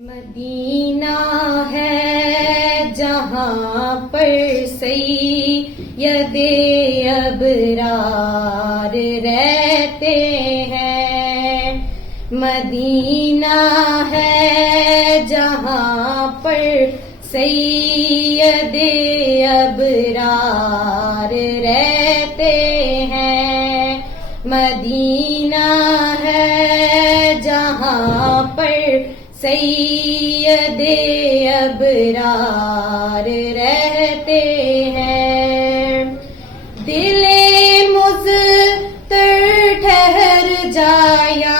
مدینہ ہے جہاں پر سید ابرار رہتے ہیں، مدینہ ہے جہاں پر سید ابرار رہتے ہیں، مدینہ ہے جہاں پر سید ابرار رہتے ہیں۔ دل مضطر ٹھہر جایا،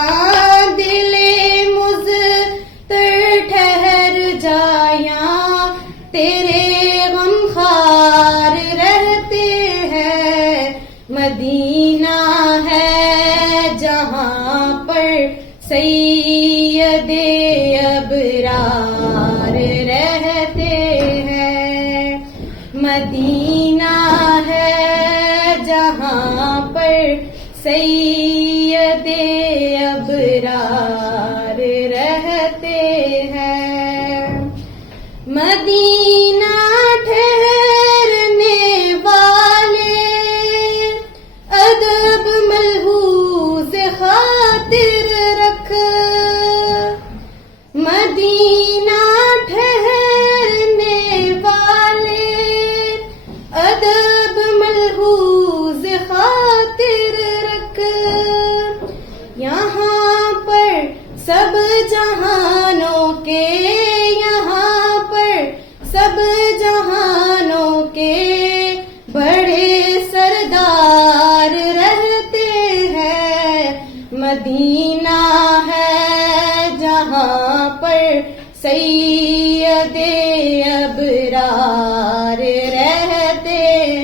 دل مضطر ٹھہر جایا، تیرے غم خوار رہتے ہیں، مدینہ ہے جہاں پر سید ابرار رہتے ہیں، مدینہ ہے جہاں پر سید ابرار رہتے ہیں۔ مدینہ ٹھہرنے والے ادب ملحوظ خاطر رکھ، مدینہ ٹھہرنے والے ادب ملحوظ خاطر رکھ، یہاں پر سب جہانوں کے، یہاں پر سب جہانوں کے بڑے سردار رہتے ہیں، مدینہ ہے جہاں پر سید ابرار رہتے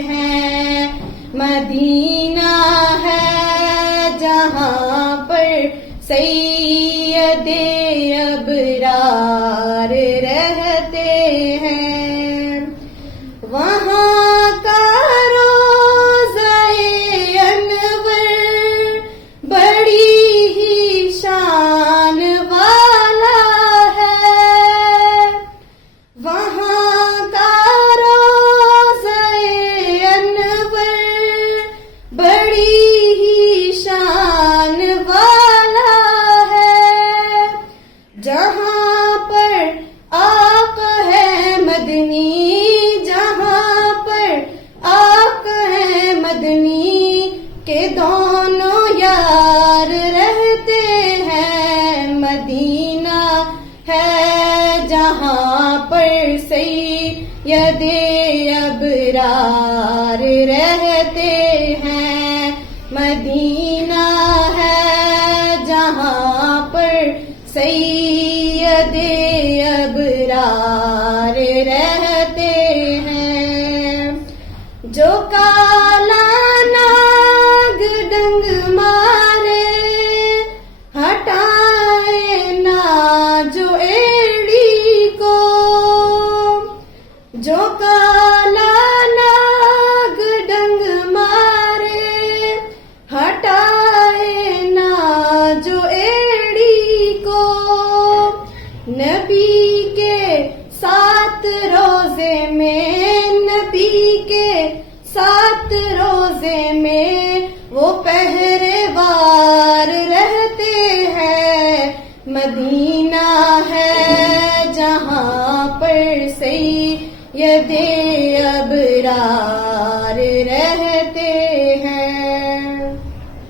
ہیں، مدینہ ہے جہاں پر سید ابرار رہتے ہیں۔ وہاں کا روضہ انور بڑی ہی شان والا ہے، وہاں کا روضہ انور بڑی ہی شان والا ہے، جہاں پر آقا ہے مدنی، جہاں پر آقا ہے مدنی کے دونوں یار رہتے ہیں، مدینہ ہے جہاں پر سید ابرار رہتے ہیں، مدینہ ہے جہاں پر سید ابرار رہتے ہیں۔ جو کالا ناگ ڈنگ مارے ہٹائے نہ جو ایڑی کو، جو کالا ناگ ڈنگ مارے ہٹائے نہ جو ایڑی کو، نبی کے ساتھ روزے میں، نبی کے ساتھ روزے میں وہ پہرے وار رہتے ہیں، مدینہ ہے جہاں پر سید ابرار رہتے